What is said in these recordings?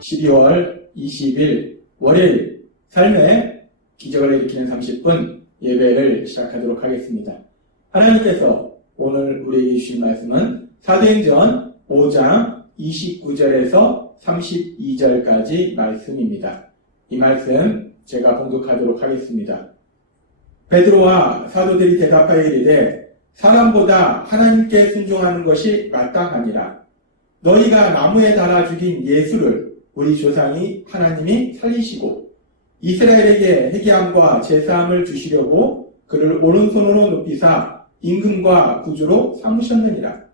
12월 20일 월요일 삶의 기적을 일으키는 30분 예배를 시작하도록 하겠습니다. 하나님께서 오늘 우리에게 주신 말씀은 사도행전 5장 29절에서 32절까지 말씀입니다. 이 말씀 제가 봉독하도록 하겠습니다. 베드로와 사도들이 대답하여 이르되 사람보다 하나님께 순종하는 것이 마땅하니라. 너희가 나무에 달아 죽인 예수를 우리 조상이 하나님이 살리시고 이스라엘에게 회개함과 제사함을 주시려고 그를 오른손으로 높이사 임금과 구주로 삼으셨느니라.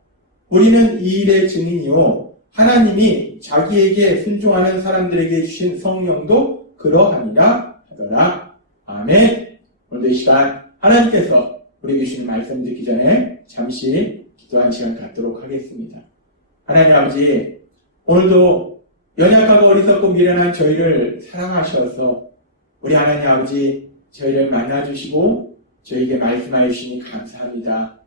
우리는 이 일의 증인이요 하나님이 자기에게 순종하는 사람들에게 주신 성령도 그러하니라 하더라. 아멘. 오늘도 이 시간 하나님께서 우리에게 주신 말씀 듣기 전에 잠시 기도한 시간 갖도록 하겠습니다. 하나님 아버지, 오늘도 연약하고 어리석고 미련한 저희를 사랑하셔서 우리 하나님 아버지 저희를 만나주시고 저희에게 말씀하여 주시니 감사합니다.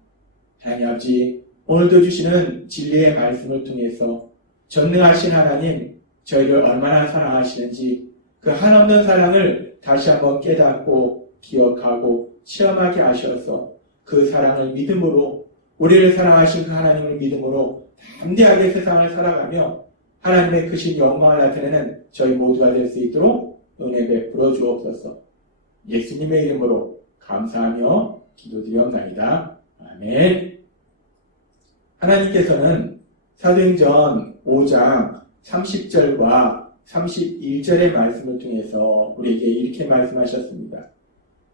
하나님 아버지, 오늘도 주시는 진리의 말씀을 통해서 전능하신 하나님 저희를 얼마나 사랑하시는지 그 한없는 사랑을 다시 한번 깨닫고 기억하고 체험하게 하셔서 그 사랑을 믿음으로 우리를 사랑하신 그 하나님을 믿음으로 담대하게 세상을 살아가며 하나님의 크신 영광을 나타내는 저희 모두가 될 수 있도록 은혜 베풀어 주옵소서. 예수님의 이름으로 감사하며 기도드리옵나이다. 아멘. 하나님께서는 사도행전 5장 30절과 31절의 말씀을 통해서 우리에게 이렇게 말씀하셨습니다.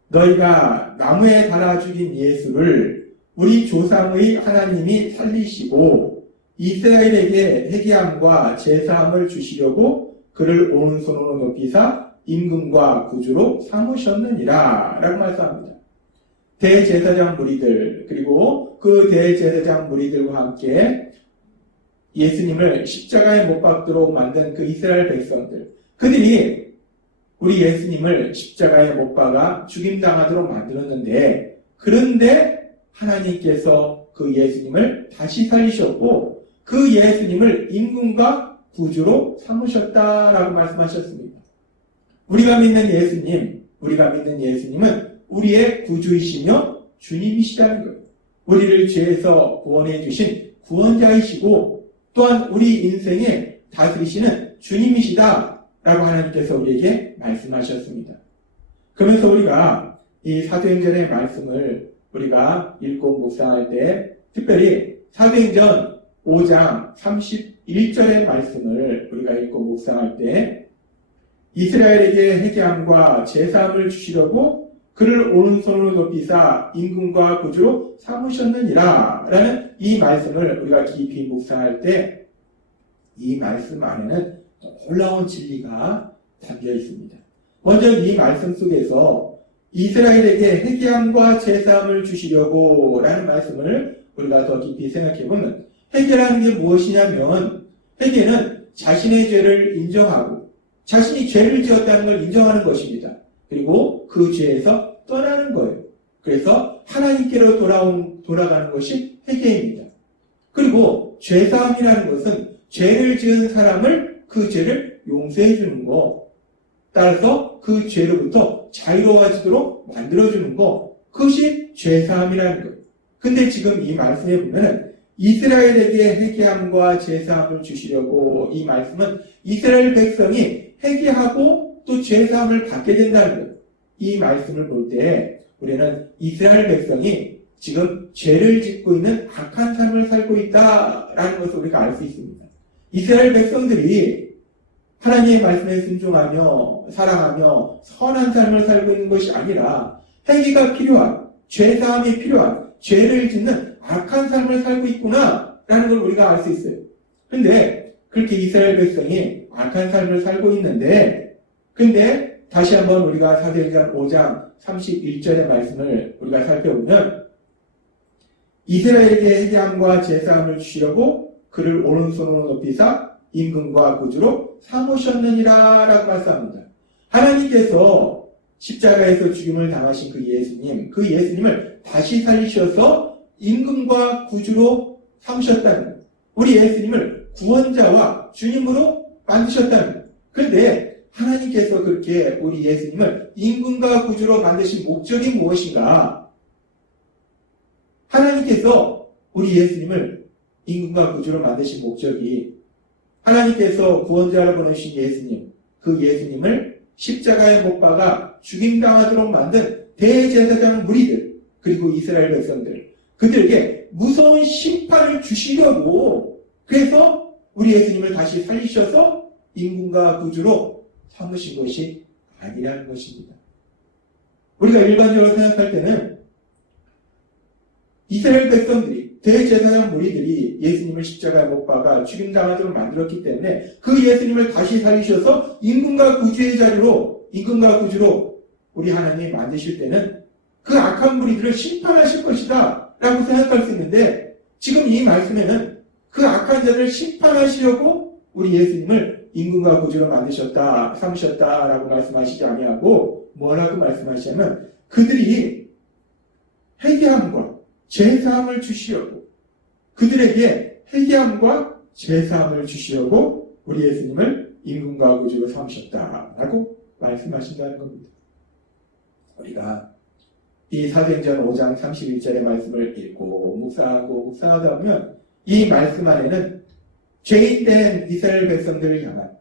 너희가 나무에 달아 죽인 예수를 우리 조상의 하나님이 살리시고 이스라엘에게 회개함과 제사함을 주시려고 그를 오른손으로 높이사 임금과 구주로 삼으셨느니라 라고 말씀합니다. 대제사장 무리들 그리고 그 대제사장 무리들과 함께 예수님을 십자가에 못 박도록 만든 그 이스라엘 백성들, 그들이 우리 예수님을 십자가에 못 박아 죽임당하도록 만들었는데, 그런데 하나님께서 그 예수님을 다시 살리셨고 그 예수님을 임금과 구주로 삼으셨다라고 말씀하셨습니다. 우리가 믿는 예수님은 우리의 구주이시며 주님이시다는 거예요. 우리를 죄에서 구원해 주신 구원자이시고 또한 우리 인생에 다스리시는 주님이시다 라고 하나님께서 우리에게 말씀하셨습니다. 그러면서 우리가 이 사도행전의 말씀을 우리가 읽고 묵상할 때 특별히 사도행전 5장 31절의 말씀을 우리가 읽고 묵상할 때 이스라엘에게 회개함과 제사함을 주시려고 그를 오른손으로 높이사 임금과 구주로 삼으셨느니라 라는 이 말씀을 우리가 깊이 묵상할 때 이 말씀 안에는 놀라운 진리가 담겨 있습니다. 먼저 이 말씀 속에서 이스라엘에게 회개함과 제사함을 주시려고 라는 말씀을 우리가 더 깊이 생각해 보면 회개라는 게 무엇이냐면 회개는 자신의 죄를 인정하고 자신이 죄를 지었다는 걸 인정하는 것입니다. 그리고 그 죄에서 떠나는 거예요. 그래서 하나님께로 돌아가는 것이 회개입니다. 그리고 죄사함이라는 것은 죄를 지은 사람을 그 죄를 용서해 주는 거, 따라서 그 죄로부터 자유로워지도록 만들어주는 거, 그것이 죄사함이라는 거예요. 근데 지금 이 말씀에 보면은 이스라엘에게 회개함과 제사함을 주시려고 이 말씀은 이스라엘 백성이 회개하고 또 제사함을 받게 된다는 거예요. 이 말씀을 볼 때 우리는 이스라엘 백성이 지금 죄를 짓고 있는 악한 삶을 살고 있다라는 것을 우리가 알 수 있습니다. 이스라엘 백성들이 하나님의 말씀에 순종하며 사랑하며 선한 삶을 살고 있는 것이 아니라 회개가 필요한, 죄사함이 필요한, 죄를 짓는 악한 삶을 살고 있구나라는 걸 우리가 알 수 있어요. 그런데 그렇게 이스라엘 백성이 악한 삶을 살고 있는데, 근데 다시 한번 우리가 사도행전 5장 31절의 말씀을 우리가 살펴보면 이스라엘에게 회개함과 제사함을 주시려고 그를 오른손으로 높이사 임금과 구주로 삼으셨느니라 라고 말씀합니다. 하나님께서 십자가에서 죽임을 당하신 그 예수님을 다시 살리셔서 임금과 구주로 삼으셨다는 거예요. 우리 예수님을 구원자와 주님으로 만드셨다는 거예요. 그런데 하나님께서 그렇게 우리 예수님을 임금과 구주로 만드신 목적이 무엇인가? 하나님께서 우리 예수님을 임금과 구주로 만드신 목적이 하나님께서 구원자로 보내신 예수님, 그 예수님을 십자가에 못 박아 죽임당하도록 만든 대제사장 무리들, 그리고 이스라엘 백성들, 그들에게 무서운 심판을 주시려고, 그래서 우리 예수님을 다시 살리셔서 임금과 구주로 삼으신 것이 아니라는 것입니다. 우리가 일반적으로 생각할 때는 이스라엘 백성들이, 대제사장 무리들이 예수님을 십자가에 못 박아 죽임당하도록 만들었기 때문에 그 예수님을 다시 살리셔서 임금과 구주의 자리로, 임금과 구주로 우리 하나님이 만드실 때는 그 악한 무리들을 심판하실 것이다 라고 생각할 수 있는데, 지금 이 말씀에는 그 악한 자를 심판하시려고 우리 예수님을 임금과 구주로 만드셨다, 삼으셨다 라고 말씀하시지 아니하고 뭐라고 말씀하시냐면, 그들이 회개함과 제사함을 주시려고, 그들에게 회개함과 제사함을 주시려고 우리 예수님을 임금과 구주로 삼으셨다라고 말씀하신다는 겁니다. 우리가 이 사도행전 5장 31절의 말씀을 읽고 묵상하다 보면 이 말씀 안에는 죄인된 이스라엘 백성들을 향한,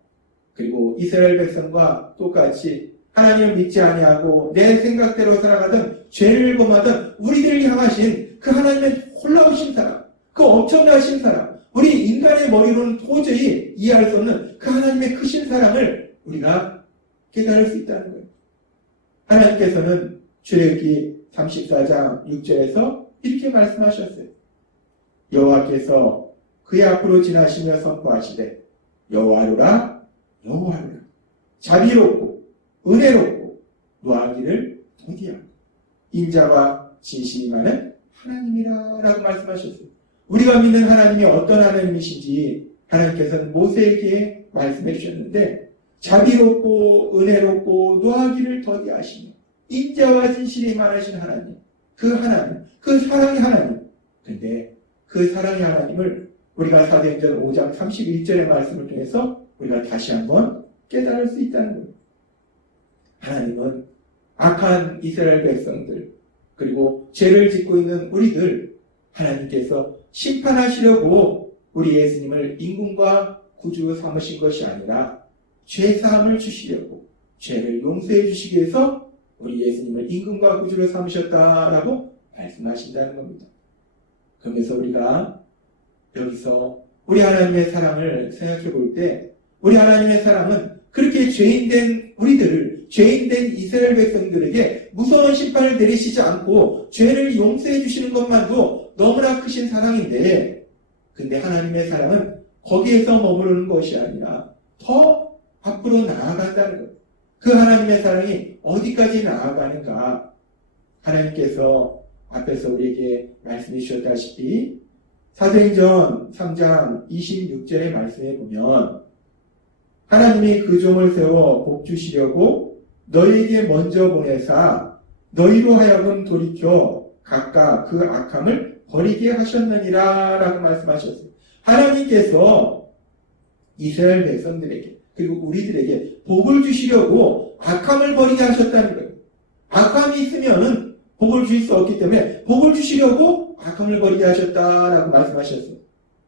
그리고 이스라엘 백성과 똑같이 하나님을 믿지 아니하고 내 생각대로 살아가던 죄를 범하던 우리들을 향하신 그 하나님의 놀라우신 사랑, 그 엄청나신 사랑, 우리 인간의 머리로는 도저히 이해할 수 없는 그 하나님의 크신 사랑을 우리가 깨달을 수 있다는 거예요. 하나님께서는 출애굽기 34장 6절에서 이렇게 말씀하셨어요. 여호와께서 그의 앞으로 지나시며 선포하시되 여호와로라 여호와로라, 자비롭고 은혜롭고 노하기를 더디하고 인자와 진실이 많은 하나님이라 라고 말씀하셨어요. 우리가 믿는 하나님이 어떤 하나님이신지 하나님께서는 모세에게 말씀해 주셨는데, 자비롭고 은혜롭고 노하기를 더디하시며 인자와 진실이 많으신 하나님, 그 하나님, 그 사랑의 하나님. 그런데 그 사랑의 하나님을 우리가 사도행전 5장 31절의 말씀을 통해서 우리가 다시 한번 깨달을 수 있다는 거예요. 하나님은 악한 이스라엘 백성들, 그리고 죄를 짓고 있는 우리들, 하나님께서 심판하시려고 우리 예수님을 임금과 구주 삼으신 것이 아니라 죄사함을 주시려고, 죄를 용서해 주시기 위해서 우리 예수님을 임금과 구주로 삼으셨다라고 말씀하신다는 겁니다. 그러면서 우리가 여기서 우리 하나님의 사랑을 생각해 볼 때, 우리 하나님의 사랑은 그렇게 죄인된 우리들을, 죄인된 이스라엘 백성들에게 무서운 심판을 내리시지 않고 죄를 용서해 주시는 것만도 너무나 크신 사랑인데, 근데 하나님의 사랑은 거기에서 머무르는 것이 아니라 더 앞으로 나아간다는 거예요. 그 하나님의 사랑이 어디까지 나아가는가? 하나님께서 앞에서 우리에게 말씀해 주셨다시피 사도행전 3장 26절의 말씀에 보면, 하나님이 그 종을 세워 복 주시려고 너희에게 먼저 보내사 너희로 하여금 돌이켜 각각 그 악함을 버리게 하셨느니라 라고 말씀하셨어요. 하나님께서 이스라엘 백성들에게, 그리고 우리들에게 복을 주시려고 악함을 버리게 하셨다는 거예요. 악함이 있으면 복을 주실 수 없기 때문에 복을 주시려고 악함을 버리게 하셨다라고 말씀하셨어요.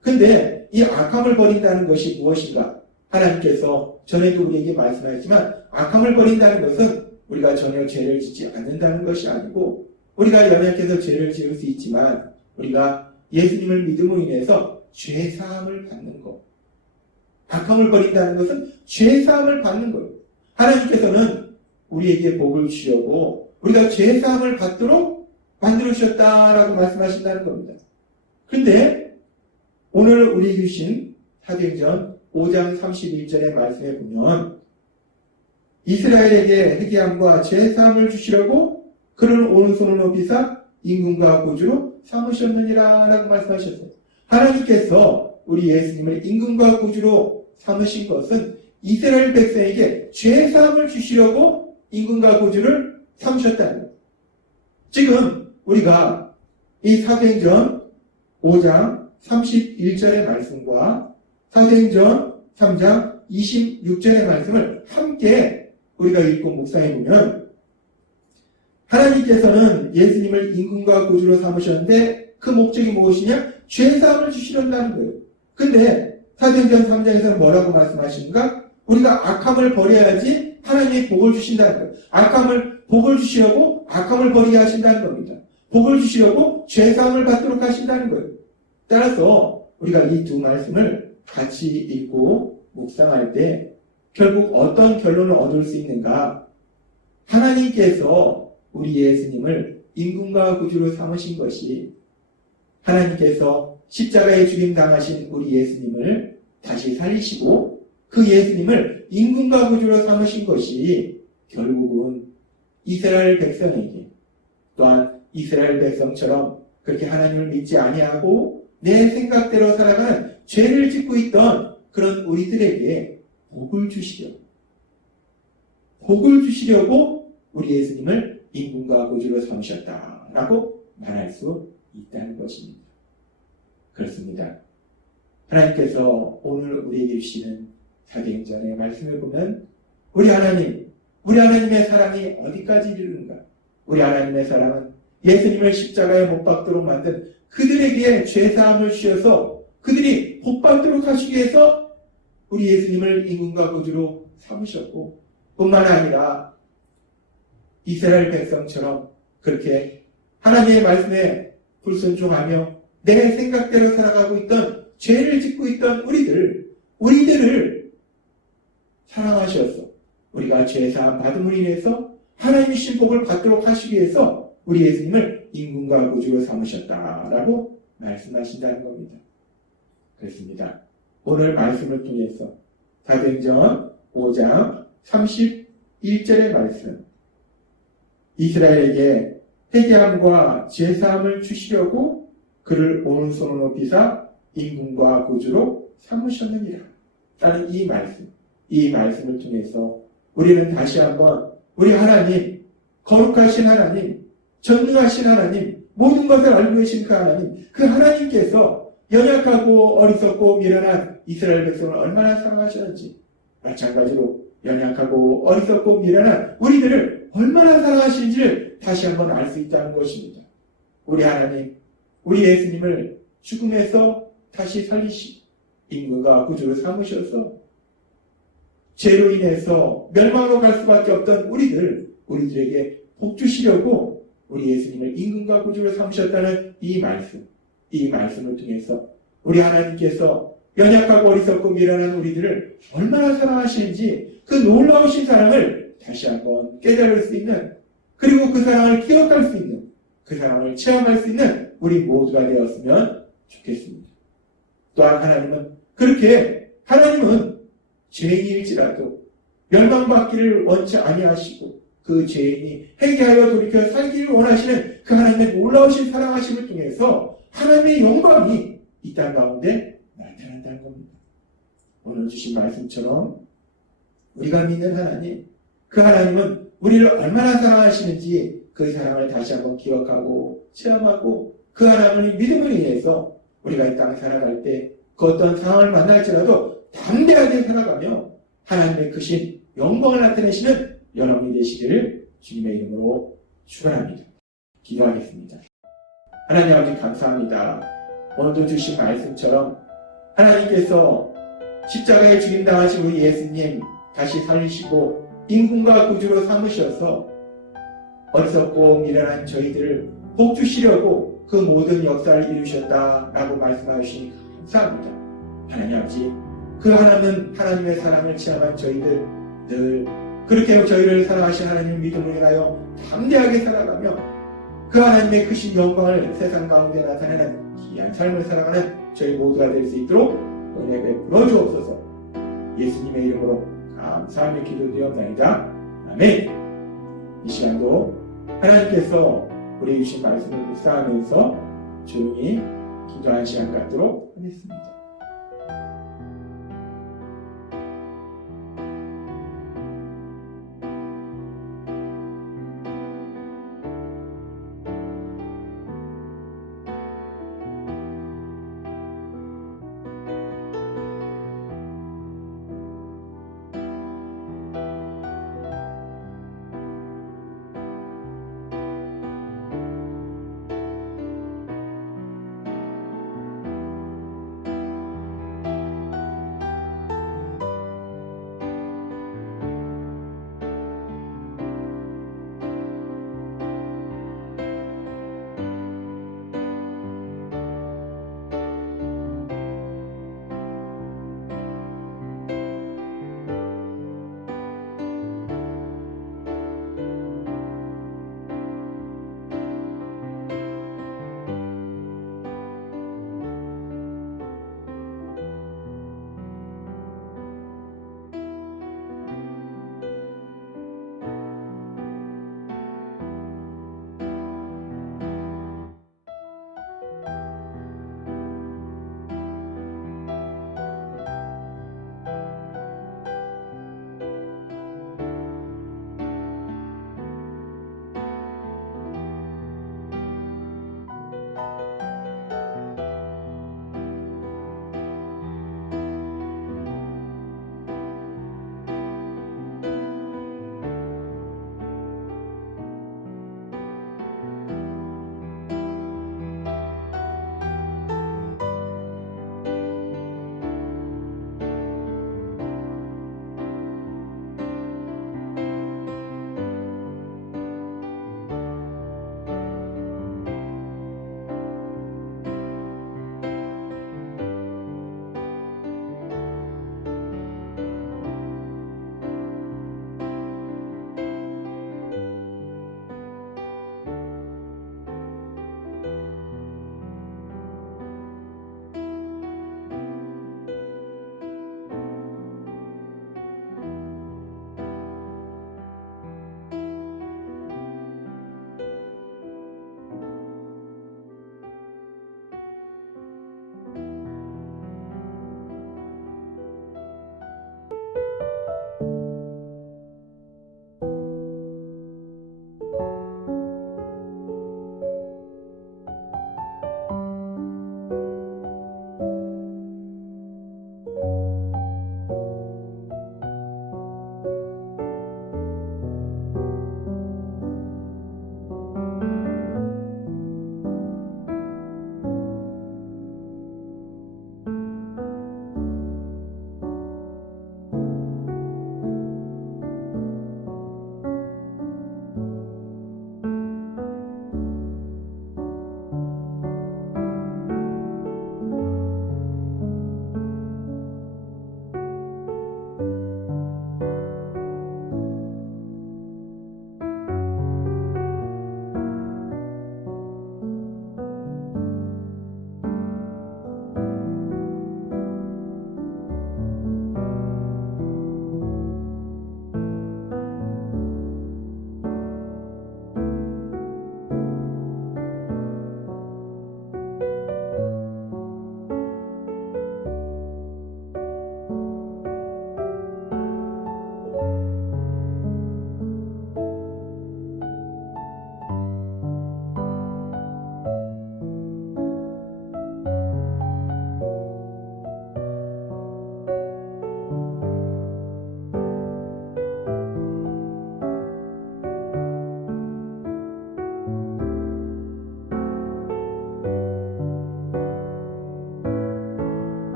근데 이 악함을 버린다는 것이 무엇인가? 하나님께서 전에도 우리에게 말씀하셨지만, 악함을 버린다는 것은 우리가 전혀 죄를 짓지 않는다는 것이 아니고, 우리가 연약해서 죄를 지을 수 있지만 우리가 예수님을 믿음으로 인해서 죄사함을 받는 것. 악함을 버린다는 것은 죄사함을 받는 거예요. 하나님께서는 우리에게 복을 주려고 우리가 죄사함을 받도록 만들어주셨다라고 말씀하신다는 겁니다. 그런데 오늘 우리 주신 사도행전 5장 31절의 말씀에 보면, 이스라엘에게 회개함과 죄사함을 주시려고 그를 오른손을 높이사 임금과 구주로 삼으셨느니라 라고 말씀하셨어요. 하나님께서 우리 예수님을 임금과 구주로 삼으신 것은 이스라엘 백성에게 죄사함을 주시려고 임금과 구주를 삼으셨다는 거예요. 지금 우리가 이 사도행전 5장 31절의 말씀과 사도행전 3장 26절의 말씀을 함께 우리가 읽고 묵상해 보면 하나님께서는 예수님을 임금과 구주로 삼으셨는데 그 목적이 무엇이냐? 죄사함을 주시려는 거예요. 근데 사도행전 3장에서는 뭐라고 말씀하십니까? 우리가 악함을 버려야지 하나님이 복을 주신다는 거예요. 복을 주시려고 악함을 버리게 하신다는 겁니다. 복을 주시려고 죄사함을 받도록 하신다는 거예요. 따라서 우리가 이 두 말씀을 같이 읽고 묵상할 때 결국 어떤 결론을 얻을 수 있는가? 하나님께서 우리 예수님을 임금과 구주로 삼으신 것이 하나님께서 십자가에 죽임 당하신 우리 예수님을 다시 살리시고 그 예수님을 임금과 구주로 삼으신 것이 결국은 이스라엘 백성에게 또한 이스라엘 백성처럼 그렇게 하나님을 믿지 아니하고 내 생각대로 살아가는 죄를 짓고 있던 그런 우리들에게 복을 주시려고 우리 예수님을 임금과 구주로 삼으셨다라고 말할 수 있다는 것입니다. 그렇습니다. 하나님께서 오늘 우리에게 주시는 사도행전의 말씀을 보면 우리 하나님의 사랑이 어디까지 이르는가? 우리 하나님의 사랑은 예수님을 십자가에 못 박도록 만든 그들에게 죄사함을 주셔서 그들이 복 받도록 하시기 위해서 우리 예수님을 임금과 구주로 삼으셨고 뿐만 아니라 이스라엘 백성처럼 그렇게 하나님의 말씀에 불순종하며 내 생각대로 살아가고 있던 죄를 짓고 있던 우리들을 사랑하셔서 우리가 죄사함 받음으로 인해서 하나님의 신복을 받도록 하시기 위해서 우리 예수님을 임금과 구주로 삼으셨다라고 말씀하신다는 겁니다. 그렇습니다. 오늘 말씀을 통해서 사도행전 5장 31절의 말씀 이스라엘에게 회개함과 죄사함을 주시려고 그를 오른손으로 높이사 임금과 구주로 삼으셨느니라 라는 이 말씀을 통해서 우리는 다시 한번 우리 하나님, 거룩하신 하나님, 전능하신 하나님, 모든 것을 알고 계신 그 하나님께서 연약하고 어리석고 미련한 이스라엘 백성을 얼마나 사랑하셨는지 마찬가지로 연약하고 어리석고 미련한 우리들을 얼마나 사랑하시는지를 다시 한번 알 수 있다는 것입니다. 우리 하나님, 우리 예수님을 죽음에서 다시 살리시고 임금과 구주로 삼으셔서 죄로 인해서 멸망으로 갈 수밖에 없던 우리들에게 복 주시려고 우리 예수님을 임금과 구주로 삼으셨다는 이 말씀을 통해서 우리 하나님께서 연약하고 어리석고 미련한 우리들을 얼마나 사랑하시는지 그 놀라우신 사랑을 다시 한번 깨달을 수 있는 그리고 그 사랑을 기억할 수 있는 그 사랑을 체험할 수 있는 우리 모두가 되었으면 좋겠습니다. 또한 하나님은 죄인일지라도 멸망받기를 원치 아니하시고 그 죄인이 회개하여 돌이켜 살기를 원하시는 그 하나님의 놀라우신 사랑하심을 통해서 하나님의 영광이 이 땅 가운데 나타난다는 겁니다. 오늘 주신 말씀처럼 우리가 믿는 하나님, 그 하나님은 우리를 얼마나 사랑하시는지 그 사랑을 다시 한번 기억하고 체험하고 그 하나님의 믿음을 인해서 우리가 이 땅에 살아갈 때 그 어떤 상황을 만날지라도 담대하게 살아가며 하나님의 크신 영광을 나타내시는 여러분이 되시기를 주님의 이름으로 축원합니다. 기도하겠습니다. 하나님 아버지 감사합니다. 오늘도 주신 말씀처럼 하나님께서 십자가에 죽임당하신 우리 예수님 다시 살리시고 임금과 구주로 삼으셔서 어리석고 미련한 저희들을 복 주시려고 그 모든 역사를 이루셨다라고 말씀하시니 감사합니다. 하나님 아버지 그 하나님의 사랑을 체험한 저희들 늘 그렇게 저희를 사랑하신 하나님의 믿음을 인하여 담대하게 살아가며 그 하나님의 크신 영광을 세상 가운데 나타내는 귀한 삶을 살아가는 저희 모두가 될 수 있도록 은혜 베풀어 주옵소서. 예수님의 이름으로 감사하며 기도드리옵나이다. 아멘. 이 시간도 하나님께서 우리 주신 말씀을 묵상하면서 조용히 기도하는 시간 갖도록 하겠습니다.